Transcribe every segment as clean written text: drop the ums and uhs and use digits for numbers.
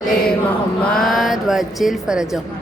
محمد وجل فرجهم.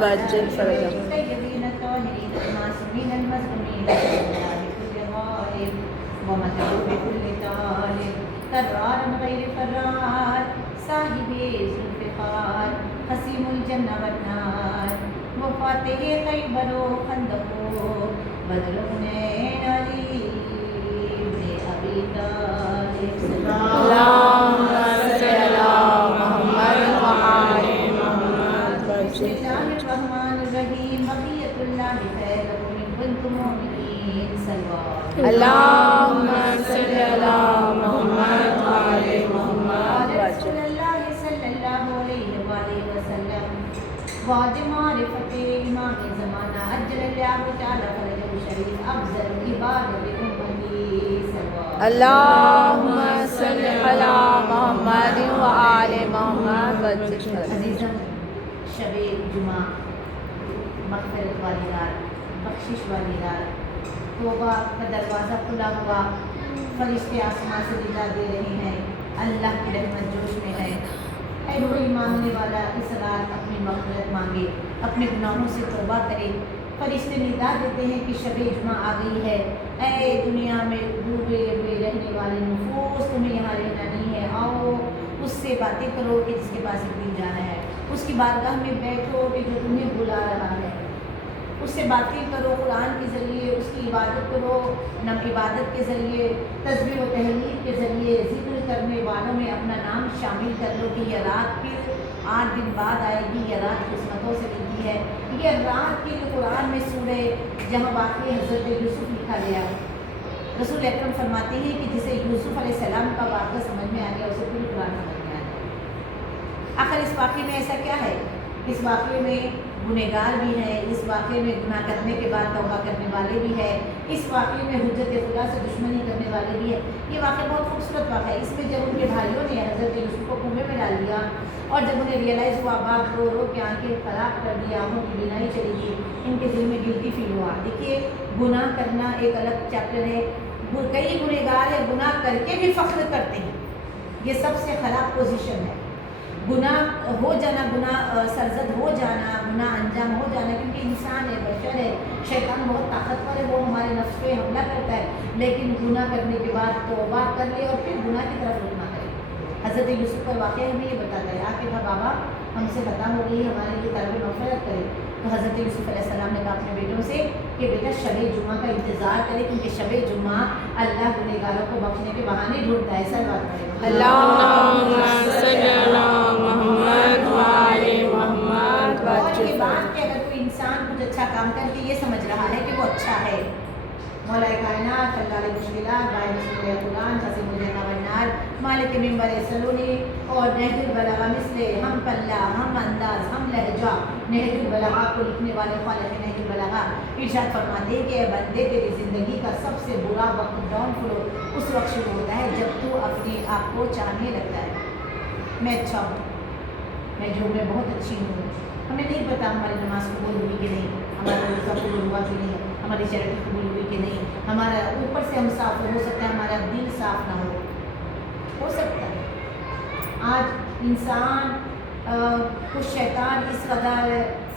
وجل فرجهم. صاحب ذوالفقار قسیم الجنہ والنار وفاتح خیبر و خندق و بدر حنین علی بن ابی طالب. اللهم صل على محمد وآل محمد. بسم اللہ الرحمن الرحیم. بقیت اللہ خیر ان کنتم مؤمنین. اللهم صل على محمد وآل محمد. رسول اللہ صلی اللہ علیہ وآلہ وسلم واج معرفت امام زمانہ اجل اللہ تعالی فرجہ شریف افضل عبادت امتی. اللهم صل على محمد وآل محمد. وجل فرجهم. عزیزم، شب جمعہ مغفرت والی رات، بخشش والی رات، توبہ کا دروازہ کھلا ہوا، فرشتے آسمان سے ندا دے رہے ہیں، اللہ کی رحمت جوش میں ہے. اے کوئی مانگنے والا اس رات اپنی مغفرت مانگے، اپنے گناہوں سے توبہ کرے. فرشتے ندا دیتے ہیں کہ شب جمعہ آ گئی ہے. اے دنیا میں ڈوبے ہوئے رہنے والے نفوس، تمہیں یہاں رہنا نہیں ہے، آؤ اس سے باتیں کرو کہ جس کے پاس ایک دن جانا ہے. اس کی بارگاہ میں بیٹھو کہ جو تمہیں بلا رہا ہے، اس سے باتیں کرو قرآن کے ذریعے، اس کی عبادت کرو، نم عبادت کے ذریعے، تسبیح و تحلیل کے ذریعے، ذکر کرنے والوں میں اپنا نام شامل کر لو کہ یہ رات پھر 8 دن بعد آئے گی. یہ رات قسمتوں سے ملتی ہے. یہ رات کے قرآن میں سورہ جہاں واقعی حضرت یوسف لکھا گیا. رسول اکرم فرماتے ہیں کہ جسے یوسف علیہ السلام کا واقعہ سمجھ میں آ گیا اسے پوری قرآن سمجھ میں آ گیا. آخر اس واقعے میں ایسا کیا ہے؟ اس واقعے میں گنہگار بھی ہیں، اس واقعے میں گناہ کرنے کے بعد توبہ کرنے والے بھی ہیں، اس واقعے میں حجت خدا سے دشمنی کرنے والے بھی ہیں. یہ واقعہ بہت خوبصورت واقعہ ہے. اس میں جب ان کے بھائیوں نے حضرت یوسف کو کنویں میں ڈال دیا اور جب انہیں ریئلائز ہوا، باپ رو رو کے آنکھیں خراب کر دی، آنکھوں کی بینائی چلی گئی، ان کے دل میں گلٹی فیل ہوا. دیکھیے، گناہ کرنا ایک الگ چیپٹر ہے. کئی گنہگار ہیں گناہ کر کے بھی فخر کرتے ہیں. یہ سب سے خراب پوزیشن ہے. گناہ ہو جانا، گناہ سرزد ہو جانا، گناہ انجام ہو جانا، کیونکہ انسان ہے، بشر ہے، شیطان بہت طاقتور ہے، وہ ہمارے نفس پہ حملہ کرتا ہے. لیکن گناہ کرنے کے بعد توبہ کر لے اور پھر گناہ کی طرف رخ نہ کرے. حضرت یوسف کا واقعہ ہمیں یہ بتاتا ہے کہ بابا ہم سے خطا ہو گئی، ہمارے لیے طلب مغفرت کرے. تو حضرت یوسف علیہ السلام نے کہا اپنے بیٹوں سے کہ بیٹا شب جمعہ کا انتظار کرے، کیونکہ شب جمعہ اللہ گنہگاروں کو بخشنے کے بہانے ڈھونڈتا ہے. ایسا بات کرے. اللهم صل على محمد وآل محمد. اور یہ وجل بات کہ اگر کوئی انسان کچھ اچھا کام کر کے یہ سمجھ رہا ہے کہ وہ اچھا ہے، مولا کائنات اللہ علیہ مشکلات باعث رسول قرآن قسم الجنہ والنار مالک منبر سلونی اور نہج البلاغہ مثل ہم پلہ، ہم انداز، ہم لہجہ نہج البلاغہ کو لکھنے والے خالق نہج البلاغہ ارشاد فرماتے ہیں کہ اے بندے تیری زندگی کا سب سے برا وقت ڈاؤن فلو اس وقت شروع ہوتا ہے جب تو اپنے آپ کو چاہنے لگتا ہے میں اچھا ہوں، میں بہت اچھی ہوں. ہمیں نہیں پتا ہماری نماز قبول ہوئی کہ نہیں، ہمارا روزہ قبول ہوا کہ نہیں، ہماری چیریٹی قبول ہوئی کہ نہیں، ہمارا اوپر سے ہم صاف ہو سکتا ہے ہمارا دل صاف نہ ہو سکتا ہے. آج انسان کو شیطان اس قدر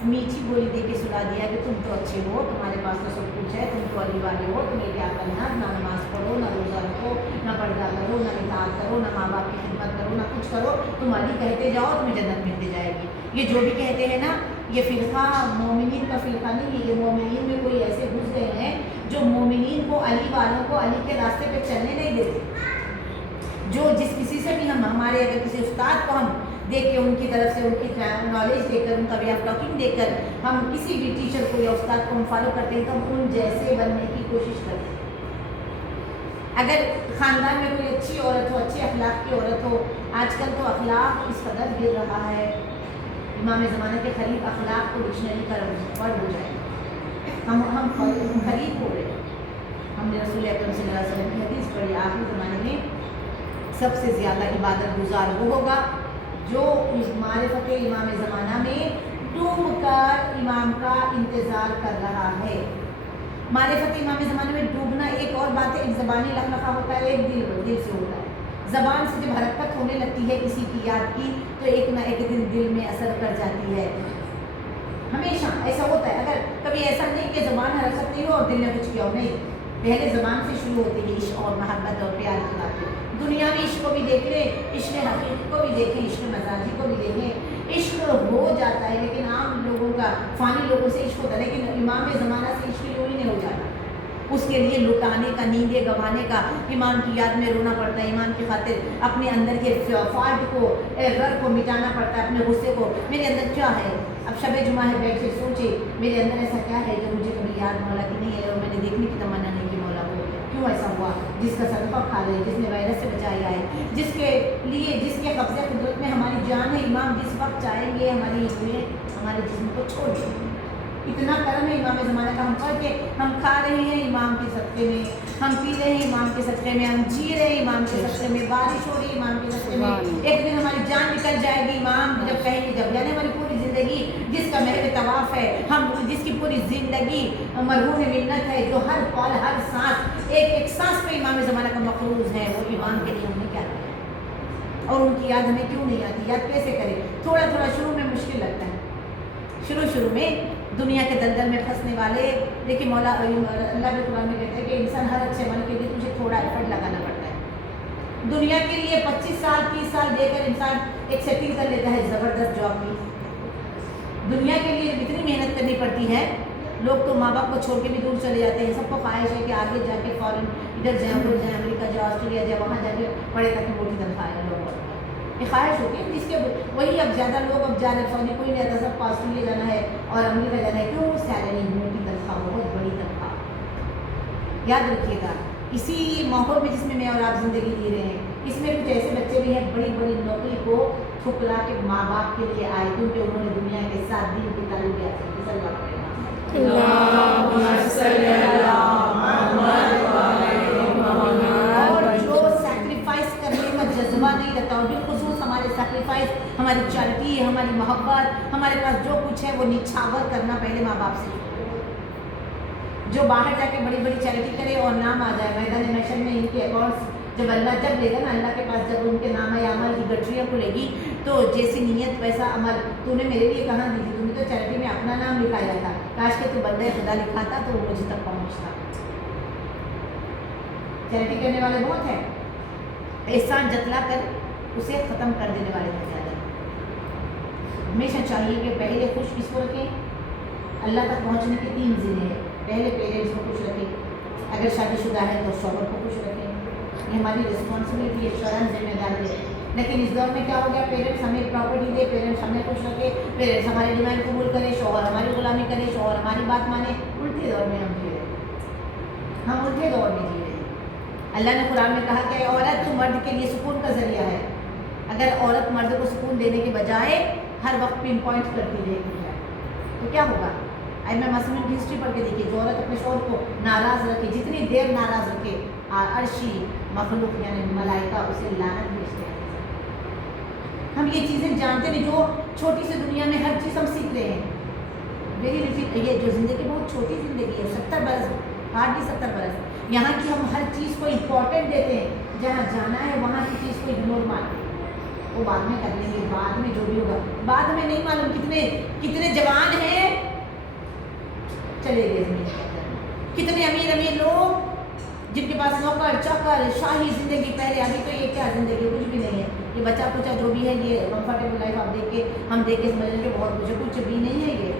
میٹھی گولی دے کے سلا دیا کہ تم تو اچھے ہو، تمہارے پاس تو سب کچھ ہے، تم تو علی والے ہو، تمہیں کیا کرنا، نہ نماز پڑھو، نہ روزہ رکھو، نہ پردہ کرو، نہ اطاعت کرو، نہ ماں باپ کی خدمت کرو، نہ کچھ کرو، تم علی کہتے جاؤ تمہیں جنت ملتی جائے گی. یہ جو بھی کہتے ہیں نا، یہ فرقہ مومنین کا فرقہ نہیں ہے. یہ مومنین میں کوئی ایسے گھس گئے ہیں جو مومنین کو، علی والوں کو علی کے راستے پہ چلنے نہیں دیتے. جو جس کسی سے بھی ہمارے اگر کسی استاد کو ہم دیکھ کے ان کی طرف سے ان کی نالج دے کر، ان کا وے آف ٹاکنگ دے کر ہم کسی بھی ٹیچر کو یا استاد کو ہم فالو کرتے ہیں تو ہم ان جیسے بننے کی کوشش کرتے ہیں. اگر خاندان میں کوئی اچھی عورت ہو، اچھے اخلاق کی عورت ہو، آج کل تو اخلاق اس قدر گر رہا ہے، امام زمانہ کے قریب اخلاق کو ڈکشنری کا ورڈ ہو جائے. ہم قریب ہو رہے ہیں. ہم نے رسول اکرم صلی اللہ علیہ وسلم کی حدیث پڑھی, آخری زمانے میں سب سے زیادہ عبادت گزار وہ ہوگا جو معرفت امام زمانہ میں ڈوب کر امام کا انتظار کر رہا ہے. معرفت امام زمانے میں ڈوبنا ایک اور بات ہے, ایک زبانی لخلخہ ہوتا ہے, ایک دل سے ہوتا ہے. زبان سے جب حرکت ہونے لگتی ہے کسی کی یاد کی تو ایک نہ ایک دن دل میں اثر کر جاتی ہے. ہمیشہ ایسا ہوتا ہے. اگر کبھی ایسا نہیں کہ زبان حرکت نہیں ہو اور دل نے کچھ کیا ہو, نہیں, پہلے زبان سے شروع ہوتی ہے عشق اور محبت اور پیار کی باتیں. دنیاوی عشق کو بھی دیکھ لیں, عشق حقیقی کو بھی دیکھیں, عشق مزاجی کو بھی دیکھیں. عشق ہو جاتا ہے لیکن عام لوگوں کا, فانی لوگوں سے عشق ہوتا ہے, لیکن امام زمانہ سے عشق یوں ہی نہیں ہو جاتا. اس کے لیے لٹانے کا, نیندیں گنوانے کا, امام کی یاد میں رونا پڑتا ہے, امام کی خاطر اپنے اندر کے فالٹ کو, غر کو مٹانا پڑتا ہے, اپنے غصے کو. میرے اندر کیا ہے, اب شب جمعہ ہے, بیٹھے سوچے میرے اندر ایسا کیا ہے جو مجھے کبھی یاد مولا کی نہیں ہے اور میں نے دیکھنے کی تمنا نہیں کی مولا کو. کیوں ایسا ہوا؟ جس کا صدقہ کھا رہے, جس نے وائرس سے بچایا ہے, جس کے لیے, جس کے قبضے قدرت میں ہماری جان ہے. امام جس وقت چاہیں گے ہماری روحیں ہمارے جسم کو چھوڑ دیں. اتنا کرم ہے امام زمانہ کا ہم پر کہ ہم کھا رہے ہیں امام کے صدقے میں, ہم پی رہے ہیں امام کے صدقے میں, ہم جی رہے ہیں امام کے صدقے میں, بارش ہو رہی ہے امام کے صدقے میں. ایک دن ہماری جان نکل جائے گی امام جب کہیں گے, جب یعنی ہماری پوری زندگی جس کا محو طواف ہے, ہم جس کی پوری زندگی مرہون منت ہے, جو ہر پل ہر سانس ایک ایک سانس پہ امام زمانہ کا مقروض ہے, وہ امام کے لیے ہم نے کیا کیا اور ان کی یاد ہمیں کیوں نہیں آتی؟ یاد کیسے کریں؟ تھوڑا تھوڑا شروع میں مشکل لگتا ہے, شروع میں دنیا کے دلدل میں پھنسنے والے, لیکن مولا اللہ کے قرآن میں کہتے ہیں کہ انسان ہر اچھے عمل کے لیے تجھے تھوڑا ایفرٹ لگانا پڑتا ہے. دنیا کے لیے 25 سال 30 سال دے کر انسان ایک سیٹنگ کر لیتا ہے زبردست جاب کی. دنیا کے لیے اتنی محنت کرنی پڑتی ہے. لوگ تو ماں باپ کو چھوڑ کے بھی دور چلے جاتے ہیں. سب کو خواہش ہے کہ آگے جا کے فورن ادھر جائیں, ادھر جائیں, امریکہ جائیں, آسٹریلیا جائیں, وہاں جا کے پڑھے تاکہ موٹی تنخواہ ہے. لوگوں یہ خواہش ہوتی ہے جس کے وہی اب زیادہ لوگ اب جا رہے, سعودی کوئی نہیں آتا, سب کو آسٹریلیا جانا ہے اور امریکہ جانا ہے. کیوں؟ سیلری, موٹی تنخواہ, بہت بڑی تنخواہ. یاد رکھیے گا اسی ماحول میں جس میں اور آپ زندگی جی رہے ہیں, اس میں کچھ ایسے بچے بھی ہیں بڑی بڑی نوکری کو ٹھکرا کے ماں باپ کے لیے آئے کیونکہ انہوں نے دنیا کے ساتھ دین کی تعلقات کی. اور جو سیکریفائس کرنے کا جذبہ نہیں رہتا, اور بالخصوص ہمارے سیکریفائس, ہماری چیریٹی, ہماری محبت, ہمارے پاس جو کچھ ہے وہ نچھاور کرنا پہلے ماں باپ سے. جو باہر جا کے بڑی بڑی چیریٹی کرے اور نام آ جائے میدان محشر میں, ان کے اکاؤنٹس جب اللہ جب لے گا نا, اللہ کے پاس جب ان کے نام عمل کی گٹریاں کھلے گی تو جیسی نیت ویسا عمل. تو نے میرے لیے کہاں دی تھی, تم نے تو چیریٹی میں اپنا نام لکھایا تھا, کاش کہ تو بندے خدا لکھاتا تو وہ مجھ تک پہنچتا. چیریٹی کرنے والے بہت ہیں, احسان جتلا کر اسے ختم کر دینے والے بہت زیادہ. ہمیشہ چاہیے کہ پہلے خوش کس کو رکھیں؟ اللہ تک پہنچنے کے 3 ذریعے ہیں. پہلے پیرنٹس کو خوش رکھیں, اگر شادی شدہ ہے تو شوہر کو خوش رکھیں. یہ ہماری رسپانسبلٹی ہے, شرعاً ذمہ داری ہے. لیکن اس دور میں کیا ہو گیا, پیرنٹس ہمیں پراپرٹی دے, پیرنٹس ہمیں خوش رکھے, پیرنٹس ہماری ڈیمانڈ قبول کرے, شوہر ہماری غلامی کرے, شوہر ہماری بات مانے. الٹے دور میں ہم جی رہے ہیں, ہم الٹے دور میں جی رہے ہیں. اللہ نے قرآن میں کہا کہ عورت تو مرد کے لیے سکون کا ذریعہ ہے. اگر عورت مرد کو سکون دینے کے بجائے ہر وقت پن پوائنٹ کرتی رہے گی تو کیا ہوگا؟ میں مسلم کی ہسٹری پڑھ کے دیکھیے, جو عورت اپنے شوہر کو ناراض رکھے, جتنی دیر ناراض رکھے, عرشی مخلوق یعنی ملائکہ اسے لعنت بھیجتے ہیں. ہم یہ چیزیں جانتے نہیں, جو چھوٹی سی دنیا میں ہر چیز ہم سیکھ رہے ہیں. ویری ریپیٹ, یہ جو زندگی بہت چھوٹی زندگی ہے, 70 برس, ہارڈلی 70 برس, یہاں کی ہم ہر چیز کو امپورٹنٹ دیتے ہیں. جہاں جانا ہے وہاں کی چیز کو اگنور مارتے ہیں, وہ بعد میں کر لیں گے, بعد میں جو بھی ہوگا بعد میں. نہیں معلوم کتنے جوان ہیں چلے گئے زمین پر, کتنے امیر لوگ جن کے پاس نوکر چاکر شاہی زندگی پہلے. ابھی تو یہ کیا زندگی, کچھ بھی نہیں ہے. یہ بچہ کچا جو بھی ہے, یہ کمفرٹیبل لائف آپ دیکھ کے ہم دیکھ کے سمجھ لیں کہ بہت کچھ بھی نہیں ہے.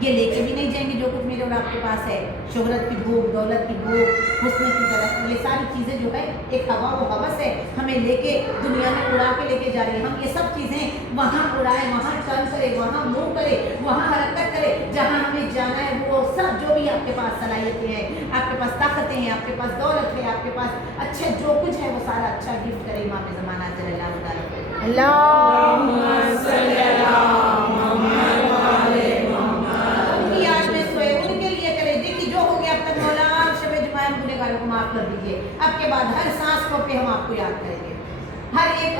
یہ لے کے بھی نہیں جائیں گے جو کچھ میرے اور آپ کے پاس ہے, شہرت کی بھوک, دولت کی بھوک, حسن کی طرف, یہ ساری چیزیں جو ہے ایک ہوا و ہوس ہے, ہمیں لے کے دنیا میں اڑا کے لے کے جا رہی ہے. ہم یہ سب چیزیں وہاں اڑائے, وہاں ٹرن کرے, وہاں موو کرے, وہاں حرکت کرے جہاں ہمیں جانا ہے. وہ سب جو بھی آپ کے پاس صلاحیتیں ہیں, آپ کے پاس طاقتیں ہیں, آپ کے پاس دولت ہے, آپ کے پاس اچھا جو کچھ ہے, وہ سارا اچھا گفٹ کرے امام زمانہ صلی اللہ علیہ وسلم. اللہم صلی علی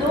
2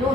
2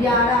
11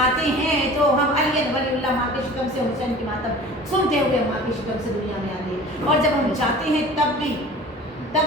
آتے ہیں تو ہم علی ولی اللہ ماں کے شکم سے، حسین کی ماتم سنتے ہوئے ماں کے شکم سے دنیا میں آتے ہیں، اور جب ہم جاتے ہیں تب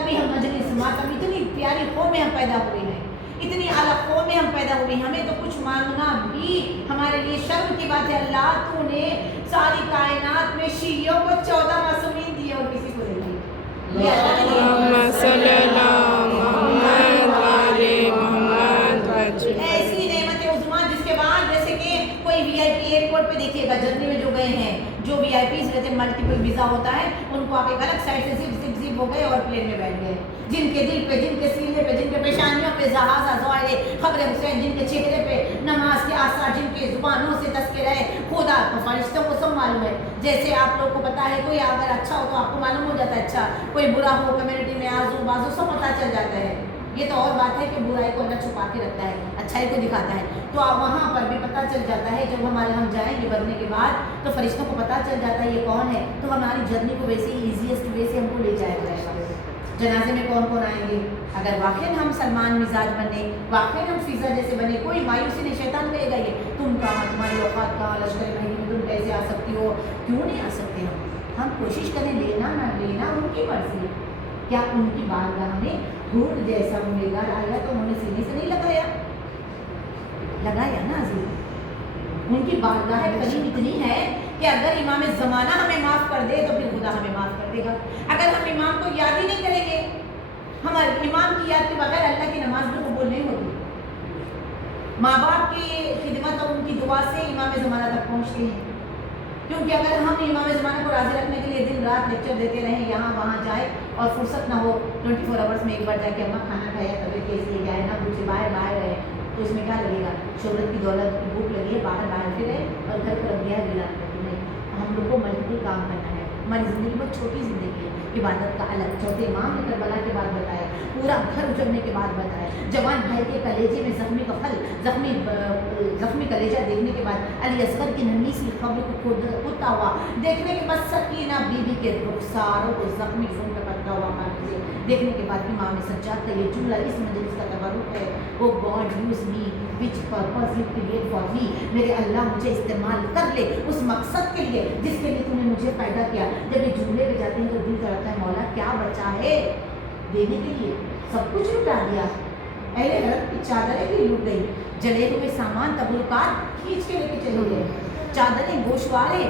بھی ہم مجلس ماتم اتنی پیاری قوم میں ہم پیدا ہوئے ہیں، اتنی اعلیٰ قوم میں ہم پیدا ہوئے ہیں، ہمیں تو کچھ مانگنا بھی ہمارے لیے شرم کی بات ہے۔ اللہ تو نے ساری کائنات میں شیعوں کو 14 معصومین دیے اور کسی کو نہیں دیے، یہ اللہ نے محمد صلی اللہ محمد علی محمد وجہ ایسی نعمت عظمیٰ جس کے بعد جیسے کہ کوئی وی آئی پی ایئرپورٹ پہ دیکھیے گا، جرنی میں جو گئے ہیں، جو وی آئی پیز رہتے ہیں، ملٹیپل ویزا ہوتا ہے، ان کو آپ ایک الگ سائڈ سے زپ ہو گئے اور پلین میں بیٹھ گئے، جن کے دل پہ، جن کے سینے پہ، جن کے پیشانیوں پہ جہاز ظواہر خبر حسین، جن کے چہرے پہ نماز کے آثار، جن کے زبانوں سے تذکرہ خدا، تو فرشتوں کو سب معلوم ہے۔ جیسے آپ لوگ کو پتا ہے، کوئی اگر اچھا ہو تو آپ کو معلوم ہو جاتا ہے اچھا، کوئی برا ہو کمیونٹی میں آزو بازو سب پتہ چل جاتا ہے۔ یہ تو اور بات ہے کہ برائی کو اللہ چھپا کے رکھتا ہے، اچھائی کو دکھاتا ہے، تو وہاں پر بھی پتہ چل جاتا ہے۔ جب ہم جائیں گے مرنے کے بعد تو فرشتوں کو پتہ چل جاتا ہے یہ کون ہے، تو ہماری جرنی کو ویسے ہی ایزیسٹ وے سے ہم کو لے جائے گا۔ جنازے میں کون کون آئیں گے؟ اگر واقعی ہم سلمان مزاج بنے، واقعی ہم فضا جیسے بنے، کوئی مایوسی نہیں، شیطان کہے گا یہ تم کہاں، تمہاری اوقات کہاں، لشکر مہینے میں تم کیسے آ سکتی ہو؟ کیوں نہیں آ سکتے ہم کوشش کریں، لینا نہ لینا ان کی مرضی ہے۔ کیا ان کی بارگاہ میں گھوٹ جیسا امیدوار آیا تو انہوں نے سینے سے نہیں لگایا نا عزیز، ان کی بارگاہ کریم اتنی ہے کہ اگر امام زمانہ ہمیں معاف کر دے تو پھر خدا ہمیں معاف کر دے گا۔ اگر ہم امام کو یاد ہی نہیں کریں گے، ہمارے امام کی یاد کے بغیر اللہ کی نماز بھی قبول نہیں ہوتی۔ ماں باپ کی خدمت اور ان کی دعا سے امام زمانہ تک پہنچتے ہیں، کیونکہ اگر ہم امام زمانہ کو راضی رکھنے کے لیے دن رات لیکچر دیتے رہیں، یہاں وہاں جائے اور فرصت نہ ہو 24 آورس میں ایک بار جا کے اماں کھانا کھایا، طبیعت کیس لیے جائے نہ پوچھے، باہر رہے تو اس میں کیا لگے گا؟ شہرت کی دولت کی بھوک لگی ہے، باہر پھر رہے اور گھر پر رکھ گیا ہے۔ ہم لوگ کو ملٹیپل کام کرنا ہے، ہماری زندگی بہت چھوٹی زندگی ہے، عبادت کا الگ، چوتھے امام نے کربلا کے بعد بتایا، پورا گھر اجڑنے کے بعد بتایا، جوان بھائی کے کلیجے میں زخمی کا پھل، زخمی کلیجہ دیکھنے کے بعد علی اصغر کی ننھی سی قبر کو کھودتا ہوا دیکھنے کے بعد سکینہ بی بی کے رخساروں کو زخمی خون کا پتہ ہوا خانے دیکھنے کے بعد امام سجاد کا یہ جملہ اس مجلس کا تبرک ہے، وہ God use me which purpose you create for me, میرے اللہ مجھے استعمال کر لے اس مقصد کے لیے جس کے لیے تم نے مجھے پیدا کیا۔ جب یہ جملے پہ جاتے ہیں تو دل کرتا ہے مولا کیا بچا ہے دینے کے لیے؟ سب کچھ لٹا دیا، اہل حرم کی چادریں بھی لٹ گئی، جلے ہوئے سامان تبرکات کھینچ کے لے کے چلے گئے، چادریں گوشوارے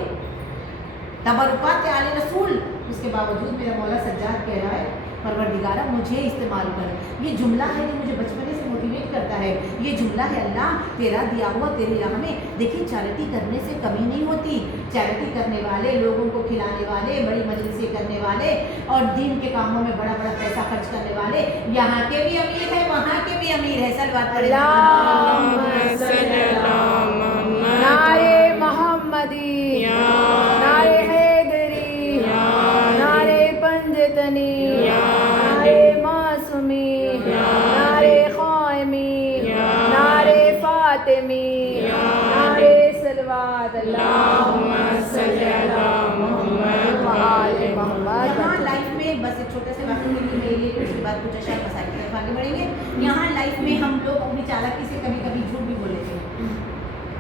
تبرکات آل رسول، اس کے باوجود میرا مولا سجاد کہہ رہا ہے پروردگارہ مجھے استعمال کر۔ یہ جملہ ہے جو مجھے بچپنے سے موٹیویٹ کرتا ہے، یہ جملہ ہے اللہ تیرا دیا ہوا تیری راہ میں۔ دیکھیے چیریٹی کرنے سے کمی نہیں ہوتی، چیریٹی کرنے والے، لوگوں کو کھلانے والے، بڑی مجلسیں کرنے والے اور دین کے کاموں میں بڑا بڑا پیسہ خرچ کرنے والے، یہاں کے بھی امیر ہیں وہاں کے بھی امیر ہیں۔ سلوات پڑھیں۔ اللہم صلی اللہ محمد نعرے محمدی، نعرے حیدری، نعرے پنجتنی، نعرے معصومی، نعرے قائمی، نعرے فاطمی، نعرے صلوات، اللہم صلی اللہ محمد وآل محمد۔ یہاں لائف میں بس ایک چھوٹے سے واقعے کے لیے اس کے بعد کچھ اشیاء مسائل کی طرف آگے بڑھیں گے۔ یہاں لائف میں ہم لوگ اپنی چالاکی سے کبھی کبھی جھوٹ بھی بول لیتے ہیں،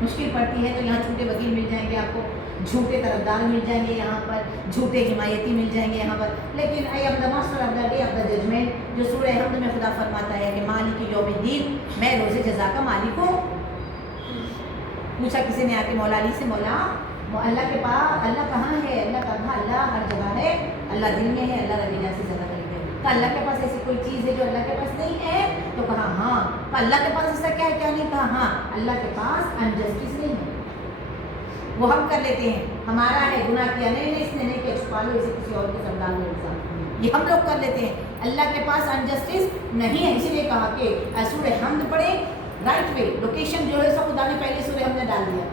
مشکل پڑتی ہے تو یہاں جھوٹے وکیل مل جائیں گے آپ کو، جھوٹے طرفدار مل جائیں گے یہاں پر، جھوٹے حمایتی مل جائیں گے یہاں پر، لیکن I am the master of the day of the judgement, جو سورہ حمد میں خدا فرماتا ہے کہ مالک یوم الدین، میں روز جزا کا مالک ہوں۔ پوچھا کسی نے آ کے مولا علی سے، مولا اللہ کے پاس اللہ کہاں ہے؟ اللہ کہا اللہ ہر جگہ ہے، اللہ دل میں ہے، اللہ رضینا سے زیادہ قریب ہے۔ کہ اللہ کے پاس ایسی کوئی چیز ہے جو اللہ کے پاس نہیں ہے؟ تو کہا ہاں۔ کہ اللہ کے پاس ایسا کیا ہے کیا نہیں؟ کہا ہاں، اللہ کے پاس انجسٹس نہیں ہے، وہ ہم کر لیتے ہیں، ہمارا ہے گناہ کیا، نہیں اس نے نہیں کیا، چھپا لو اسے کسی اور کے سردار میں الزام، یہ ہم لوگ کر لیتے ہیں۔ اللہ کے پاس انجسٹس نہیں ہے، اسی لیے کہا کہ سورہ حمد پڑھے، رائٹ وے لوکیشن جو ہے سب خدا نے پہلے سورہ حمد میں ڈال دیا،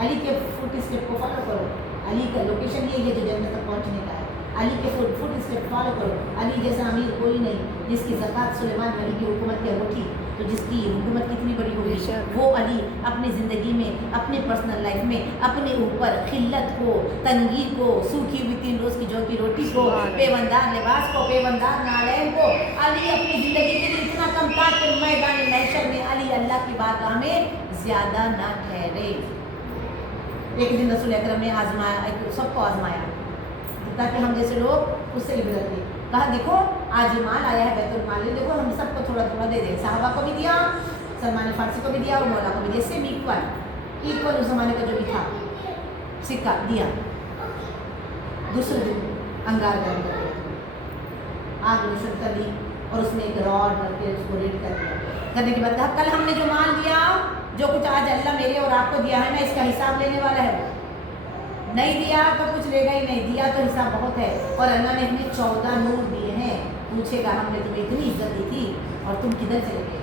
علی کے فٹ اسٹیپ کو فالو کرو، علی کا لوکیشن یہ ہے جو جنت تک پہنچنے کا ہے، علی کے فٹ اسٹیپ فالو کرو، علی جیسا امیر کوئی نہیں، جس کی زکوٰۃ سلیمان علی کی حکومت کی انگوٹھی، تو جس کی حکومت کتنی بڑی ہوگی، وہ علی اپنی زندگی میں، اپنے پرسنل لائف میں اپنے اوپر قلت کو، تنگی کو، سوکھی ہوئی 3 روز کی جو کی روٹی کو، پیوندار لباس کو، پیوندار نالین کو، علی اپنی زندگی کے لیے اتنا کم تھا کہ میدان محشر میں علی اللہ کی بارگاہ میں زیادہ نہ ٹھہرے. ایک دن رسول اکرم نے آزمایا, سب کو آزمایا تاکہ ہم جیسے لوگ اس سے عبرت لیں. کہا دیکھو آج یہ مال آیا ہے بیت المال میں, دیکھو ہم سب کو تھوڑا تھوڑا دے دیں. صحابہ کو بھی دیا, سلمان فارسی کو بھی دیا اور مولا کو بھی دیا, سیم ایکول اس زمانے کا جو بھی تھا سکہ دیا. دوسرے دن انگار گرم کر دیا, آگ روشن کر دی اور اس میں ایک راڈ رکھ کے اس کو ریڈ کر دیا. کرنے کے بعد کہا کل ہم نے جو مال دیا, جو کچھ آج اللہ میرے اور آپ کو دیا ہے نا, اس کا حساب لینے والا ہے. نہیں دیا تو کچھ لے گا ہی نہیں, دیا تو حساب بہت ہے. اور اللہ نے ہمیں 14 نور دیے ہیں. پوچھے گا ہم نے تمہیں اتنی عزت دی تھی اور تم کدھر چلے گئے.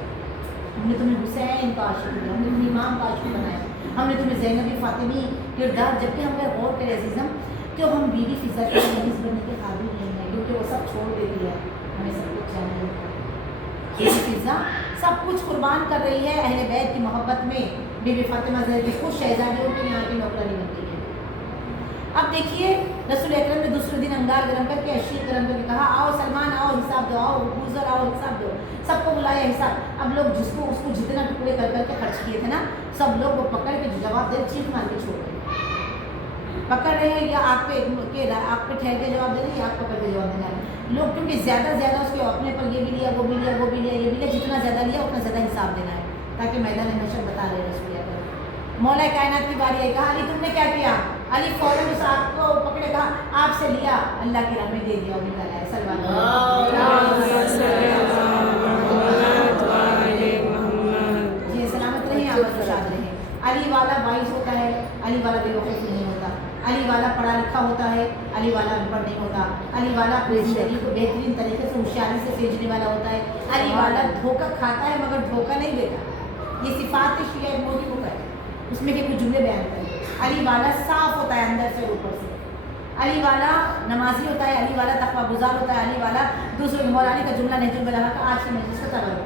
ہم نے تمہیں حسین کا عاشق بنایا, ہم نے تمہیں امام کا عاشق بنایا, ہم نے تمہیں زینب فاطمی کردار. جبکہ ہم اگر غور کریں عزیزم کہ ہم بیوی فضا کے مریض بننے کے قابل نہیں ہیں, کیونکہ وہ سب چھوڑ دیتی ہے, ہمیں سب کچھ چاہیے. بیوی فضا سب کچھ قربان کر رہی ہے اہل بیت کی محبت میں. بی بی فاطمہ زہرا کی خود شہزادی ان کے یہاں کی نوکرانی بن گئی ہے. اب دیکھیے رسول اکرم نے دوسرے دن انگار گرم کر کے اشیر گرم کر کے کہا آؤ سلمان آؤ حساب دو, آؤ گوزر آؤ حساب دو. سب کو بلایا حساب. اب لوگ جس کو اس کو جتنا ٹکڑے کر کر کے خرچ کیے تھے نا, سب لوگ وہ پکڑ کے جواب دے چیخ مار کے چھوڑ رہے, پکڑ رہے ہیں یا آپ پہ ٹھہر کے جواب دے رہے ہیں یا آپ پکڑ کے جواب دینا ہے. لوگ کیونکہ زیادہ سے زیادہ اس کے اپنے پر یہ بھی لیا وہ بھی لیا وہ بھی لیا یہ بھی لیا, جتنا زیادہ لیا اتنا زیادہ حساب دینا ہے, تاکہ میدان محشر بتا رہے رسول اکرم. مولا کائنات کی باری ہے, کہا علی تم نے کیا کیا. علی فوراً اس آپ کو پکڑے, کہا آپ سے لیا, اللہ کی راہ میں دے دیا اور نکالا ہے. جی سلامت رہیں, آپ خوشحال رہیں. علی والا باعث ہوتا ہے, علی والا بے وقوف نہیں ہوتا. علی والا پڑھا لکھا ہوتا ہے, علی والا ان پڑھ نہیں ہوتا. علی والا اپنی زندگی کو بہترین طریقے سے ہوشیاری سے سینچنے والا ہوتا ہے. علی والا دھوکہ کھاتا ہے مگر دھوکہ نہیں دیتا. یہ صفات شیعہ موری کو ہے, اس میں کے کچھ جملے بیان کریں. علی والا صاف ہوتا ہے اندر سے اوپر سے. علی والا نمازی ہوتا ہے, علی والا تقویٰ گزار ہوتا ہے. علی والا دوسروں مولانا کا جملہ نہج البلاغہ کا آج کی مجلس کا تبر.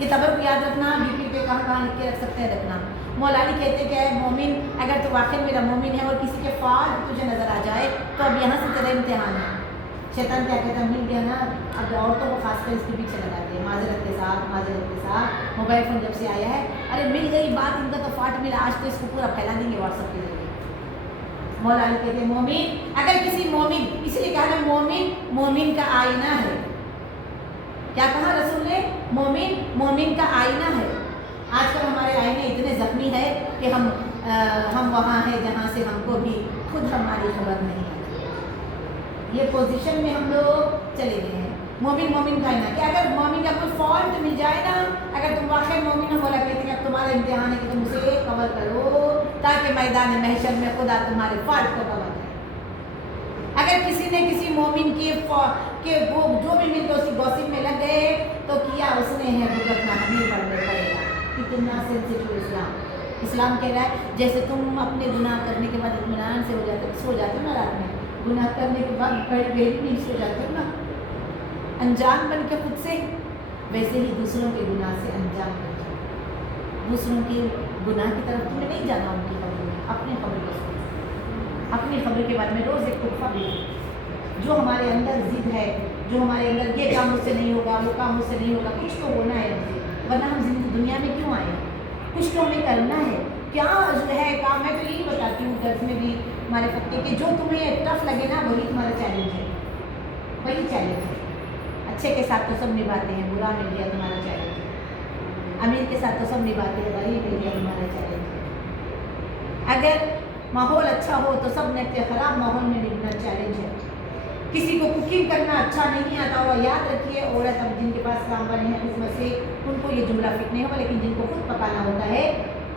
یہ تبر کو یاد رکھنا, بی پی پہ کہاں کہاں لکھ کے رکھ سکتے ہیں رکھنا. مولانا کہتے کہ اے مومن, اگر تو واقعی میرا مومن ہے اور کسی کے فالٹ تجھے نظر آ جائے تو اب یہاں سے تیرا امتحان ہے. شیطان کیا کہتا ہے, مل گیا نا, اب عورتوں کو خاص کر اس کے پیچھے لگاتے ہیں معذرت کے ساتھ. موبائل فون جب سے آیا ہے, ارے مل گئی بات, ان کا تو فالٹ ملا, آج تو اس کو پورا پھیلا دیں گے واٹس ایپ کے ذریعے. مولانا کہتے ہیں مومن, اگر کسی مومن, اس لیے کہا ہے مومن مومن کا آئینہ ہے. کیا کہا رسول نے, مومن مومن کا آئینہ ہے. آج کل ہمارے آئینے اتنے زخمی ہے کہ ہم وہاں ہیں جہاں سے ہم کو بھی خود ہماری خبر نہیں ہے. یہ پوزیشن میں ہم لوگ چلے گئے ہیں. مومن مومن کا آئینہ, کہ اگر مومن کا کوئی فالٹ مل جائے نا, اگر تم واقعی مومن ہو, مولا کہتے ہیں اب تمہارا امتحان ہے کہ تم اسے کور کرو تاکہ میدان محشر میں خدا تمہارے فالٹ کو کور کرے. اگر کسی نے کسی مومن کے وہ جو بھی مل تو اسی گوسپ میں لگ گئے تو کیا اس نے ہے, بھگتنا ہمیں پڑھنے پڑے گا. کتنا سینسیٹیو اسلام کہہ رہا ہے, جیسے تم اپنے گناہ کرنے کے بعد اطمینان سے سو جاتے ہو نا رات میں, گناہ کرنے کے بعد بڑی نیند سو جاتے ہو نا انجان بن کے خود سے, ویسے ہی دوسروں کے گناہ سے انجان بن جاؤ. دوسروں کے گناہ کی طرف تمہیں نہیں جانا, ان کی خبر میں اپنی خبر کو سنو. اپنی خبر کے بارے میں روز ایک تحفہ دے. جو ہمارے اندر ضد ہے, جو ہمارے اندر یہ کام مجھ سے نہیں ہوگا, وہ کام مجھ سے نہیں ہوگا, کچھ تو ہونا ہے مجھے, ورنہ ہم زندگی دنیا میں کیوں آئے ہیں, کچھ تو ہمیں کرنا ہے. کیا ہے کام ہے, تو یہی بتاتی ہوں درس میں بھی ہمارے پکے کہ جو تمہیں ٹف لگے نا وہی تمہارا چیلنج ہے, وہی چیلنج ہے. اچھے کے ساتھ تو سب نبھاتے ہیں, برا مل گیا تمہارا چیلنج ہے. امیر کے ساتھ تو سب نبھاتے ہیں, غریب مل گیا تمہارا چیلنج ہے. اگر ماحول اچھا ہو تو سب نے خراب ماحول میں ملنا چیلنج ہے. کسی کو کوکنگ کرنا اچھا نہیں آتا ہوا, یاد رکھیے عورت اب جن کے پاس کام والے ہیں قسمت سے ان کو یہ جملہ فٹ نہیں ہوگا, لیکن جن کو خود پکانا ہوتا ہے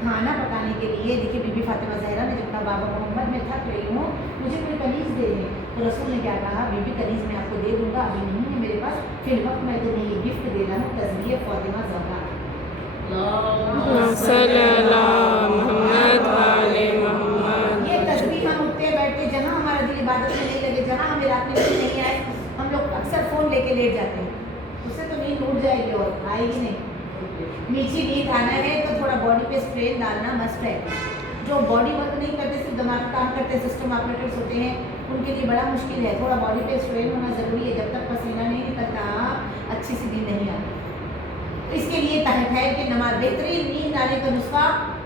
کھانا پکانے کے لیے. دیکھیے بی بی فاطمہ زہرا نے جب کہا بابا محمد میں تھک رہی ہوں, مجھے کوئی کنیز دے دیں, تو رسول نے کیا کہا, بی بی کنیز میں آپ کو دے دوں گا, ابھی نہیں ہے میرے پاس, فی الوقت میں تمہیں یہ گفٹ دے رہا ہوں, تزکیہ فاطمہ زہرا. یہ تسبیح ہم اٹھتے بیٹھتے جہاں ہمارا دل عبادت میں نہیں لگے, جہاں ہمیں رات میں نہیں آئے, ہم لوگ اکثر فون لے کے لیٹ جاتے ہیں. اس سے تو نیند اٹھ جائے گی اور آئے گی نہیں. میٹھی نیند آنا ہے تو تھوڑا باڈی پہ اسٹرین ڈالنا مسٹ ہے. جو باڈی ورک نہیں کرتے, صرف دماغ کام کرتے, سسٹم آپریٹرس ہوتے ہیں, ان کے لیے بڑا مشکل ہے. تھوڑا باڈی پہ اسٹرین ہونا ضروری ہے. جب تک پسینہ نہیں نکلتا اچھی سی نیند نہیں آتی. اس کے لیے ٹھہر کے نماز, بہترین نیند آنے کا نسخہ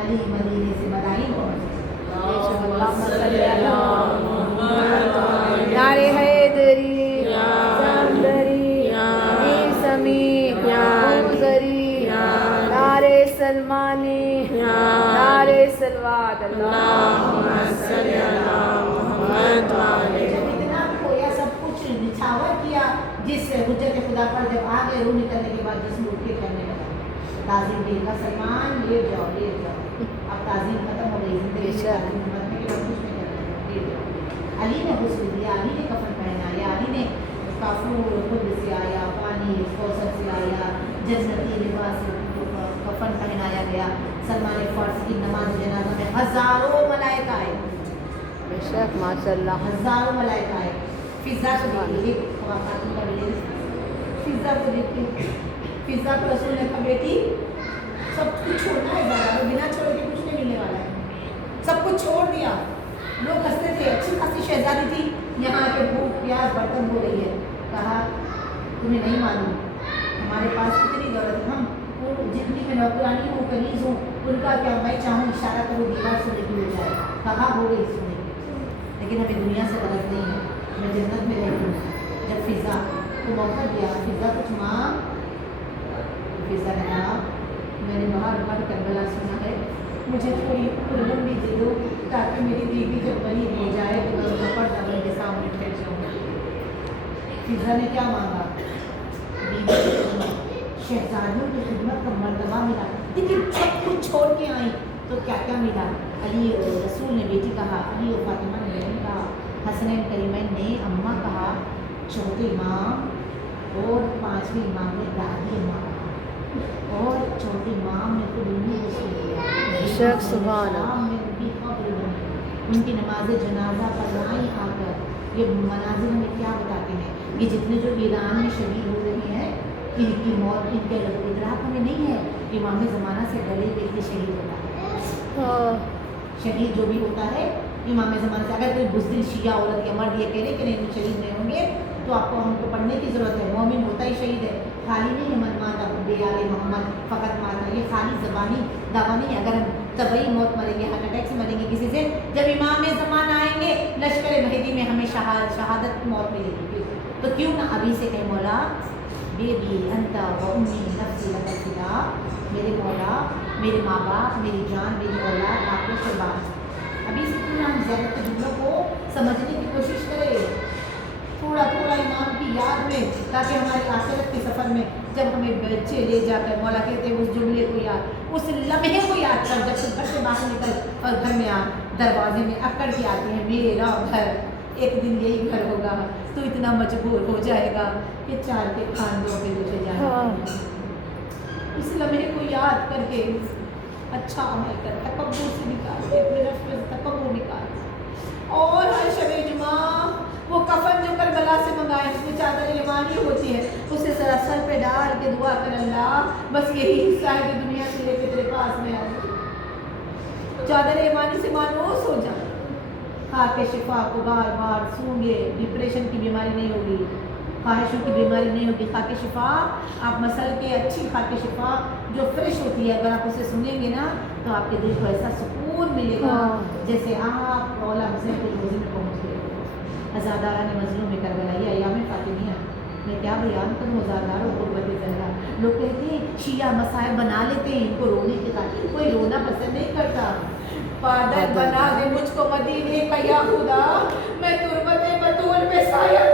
علی مدینے سے مدائن پہنچے. نعرے حیدری سمدری سمی موزری نعرے سلمانی نعرے سلوات جب اتنا کھویا سب کچھ نچھاور کیا جس حجت خدا پر جب آ گئے روح نکلنے کے بعد جسم اٹھ کے کرنے لگا تعظیم دے گا سلمان لیٹ جاؤ اب تعظیم ختم ہو گئی زندگی سے تعظیم مرنے کے بعد کچھ نہیں کرنا لیٹ جاؤ. علی نے غسل دیا علی نے کفن پہنایا علی نے کافور خود سے آیا پانی کوثر سے آیا جنتی لباس کفن پہنایا گیا. سلمان فارسی کی نماز جنازہ میں ہزاروں ملائکہ آئے بے شک ماشاء اللہ ہزاروں ملائکہ آئے. فضا کو دیکھیے خاتون کا بیٹی فضا کو دیکھیے فضا کو رسول نے کہا بیٹی سب کچھ چھوڑنا ہے ذرا بنا چھوڑ کے کچھ نہیں ملنے والا ہے سب کچھ چھوڑ دیا. لوگ ہنستے تھے اچھی خاصی شہزادی تھی یہاں کے بھوک پیاس برتن ہو رہی ہے. کہا تمہیں نہیں معلوم ہمارے پاس کتنی دولت ہے ہم جتنی میں نوکرانی ہوں کنیز ہوں ان کا کیا میں چاہوں اشارہ کروں دیوار سے لگی ہو جائے. کہا ہو گئی سننے لیکن ہمیں دنیا سے غرض نہیں ہے میں جنت میں رہتی ہوں. جب فضا کو موقع دیا فضا کچھ ماں فضا نے کہا میں نے باہر باہر کربلا سنا ہے مجھے تھوڑی پرلم بھی دے دو تاکہ میری بیوی جب قریب ہو جائے تو میں اسے پردہ بن کے سامنے ٹھہر جاؤں. فضا نے کیا مانگا بیوی شہزادیوں کی خدمت کا مرتبہ ملا. لیکن سب کچھ چھوڑ کے آئیں تو کیا کیا ملا. علی رسول نے بیٹی کہا علی و فاطمہ نے بہن کہا حسنین کریمین نے اماں کہا چوتھے امام اور پانچویں امام نے دادی اماں کہا اور چوتھے امام نے خود انہیں رسول دیا. سبحان اللہ میں ان کی قبر بنی ان کی نماز جنازہ پڑھائی آ کر یہ مناظر ہمیں کیا بتاتے ہیں. یہ جتنے جو ایران میں شہید ہو رہے ہیں ان کی موت ان کے ادراک ہمیں نہیں ہے. امام زمانہ سے گلے دیکھ کے شہید ہوتا ہے. شہید جو بھی ہوتا ہے امام زمانہ سے اگر کوئی بزدل شیعہ عورت یا مرد یہ کہہ رہے کہ نہیں شہید نہیں ہوں گے تو آپ کو ہم کو پڑھنے کی ضرورت ہے. مومن ہوتا ہی شہید ہے خالی نہیں ہے من ماتا بے آل محمد فقط ماتا یہ خالی زبانی دعویٰ نہیں. اگر ہم طبعی موت مریں گے ہارٹ اٹیک سے مریں گے کسی سے جب امام زمان آئیں گے لشکر مہدی میں ہمیں شہادت کی موت ملے گی تو کیوں نہ ابھی سے کہیں مولا بیبی انتا و امی نفسی لک الفدا میرے مولا میرے ماں باپ میری جان میری اولاد آپ کو قربان. ابھی سے کیوں نہ ہم زیادہ جملوں کو سمجھنے کی کوشش کریں تھوڑا تھوڑا امام کی یاد میں تاکہ ہماری آخرت کے سفر میں جب ہمیں بچے لے جا کر مولا کہتے ہیں اس جملے کو یاد اس لمحے کو یاد کر جب گھر سے باہر نکل اور گھر میں آ دروازے میں اکڑ کے آتے ہیں میرا گھر ایک دن یہی گھر ہوگا تو اتنا مجبور ہو جائے گا کہ چار کے خاندوں کے مجھے جانا. اس لمحے کو یاد کر کے اچھا عمل کر تکبر سے نکال کے اپنے رشتے سے تکبر نکال. اور ہر شب جمعہ وہ کفن جو کربلا سے منگائے اس میں چادر یمانی ہوتی ہے اسے ذرا سر پہ ڈال کے دعا کر اللہ بس یہی حصہ ہے کہ دنیا سے لے کے تیرے پاس میں آئے. چادر یمانی سے مانوس ہو جائے خاک شفا کو بار بار سونگے ڈپریشن کی بیماری نہیں ہوگی خواہشوں کی بیماری نہیں ہوگی. خاک شفا آپ مسل کے اچھی خاک شفا جو فریش ہوتی ہے اگر آپ اسے سنیں گے نا تو آپ کے دل کو ایسا سکون ملے گا جیسے آپ مولا حسین کے روزے میں پہنچ گئے. ہزادارہ نے مظلوم میں کربلا یہ ایام فاطمیہ میں کیا بیان کروں ہزادار و قربت زہرا. لوگ کہتے ہیں شیعہ مصائب بنا لیتے ہیں ان کو رونے کے ساتھ کوئی رونا پسند نہیں کرتا. پادر بنا دے مجھ کو مدینے کا یا خدا میں تربت بطول میں سایہ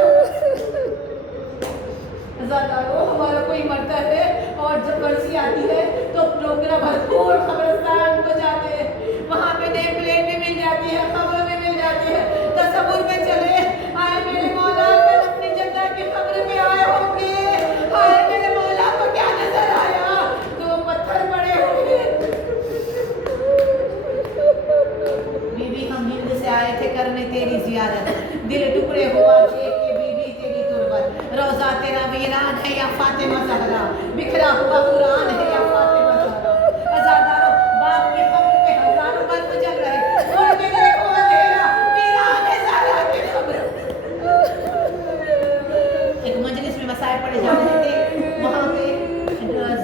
ہزاداروں ہمارا کوئی مرتا ہے اور جب برسی آتی ہے تو ڈوگرا بھرپور قبرستان کو جاتے ہیں وہاں پہ نیم پلیٹ بھی مل جاتی ہے خبر بھی مل جاتی ہے تصور میں چلے آئے میرے مولا کل اپنی جگہ کی خبر پہ آئے ہوں گے آئے میرے مولا کو کیا نظر آیا دو پتھر پڑے ہوئے. بی بی ہم ہند سے آئے تھے کرنے تیری زیارت دل ٹکڑے ہوا دیکھ کے بی بی تیری تربت روزہ تیرا ویران ہے یا فاطمہ زہرا بکھرا ہوا قرآن ہے یا فاطمہ زہرا. ہزاروں باپ کی قبر پہ ہزاروں بلب جل رہے اور میں دیکھو اندھیرا ویران ہے زہرا کی قبر. ایک مجلس میں مسائب پڑھے جا رہے تھے وہاں پہ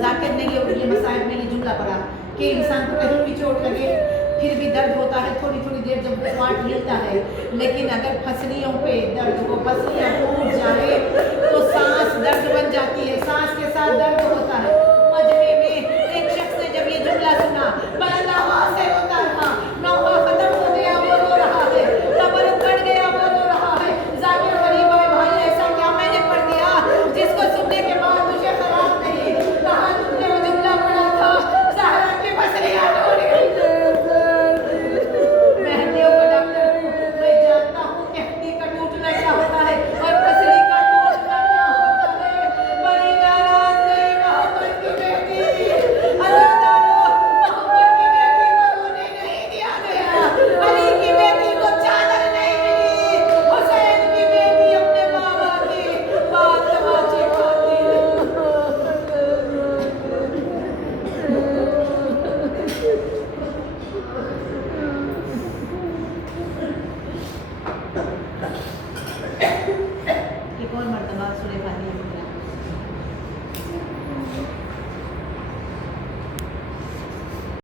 ذاکر نے یہ مسائب میں یہ جملہ پڑھا کہ انسان کو کہیں بھی چوٹ لگے پھر بھی درد ہوتا ہے تھوڑی تھوڑی دیر جب پارٹ ہلتا ہے، لیکن اگر پھسلیوں پہ درد ہو، پھسلیاں ٹوٹ جائے تو سانس درد بن جاتی ہے، سانس کے ساتھ درد ہوتا ہے۔ مجمع میں ایک شخص نے جب یہ جملہ سنا، بڑا نوا سے ہوتا رہا، نوا ختم ہو گیا وہ رو رہا ہے، تبرک بڑھ گیا وہ رو رہا ہے۔ ذاکر غریب ہے بھائی، ایسا کیا میں نے پڑھ دیا جس کو سننے کے بعد مجھے خراب نہیں؟ کہاں تم نے وہ جملہ پڑھا تھا زہرا کی پسلیاں ٹوٹ گئی؟ میں ہڈیوں کا ڈاکٹر ہوں، میں جانتا ہوں کہ ہڈی کا ٹوٹنا کیا ہوتا ہے اور پسلی کا ٹوٹنا کیا ہوتا ہے۔ بڑی ناراض گئی محمد کی بیٹی، اللہ تعالیٰ محمد کی بیٹی کو رونے نہیں دیا گیا، علی کی بیٹی کو چادر نہیں ملی، حسین کی بیٹی اپنے بابا کی بات تماچے کھاتی ہے۔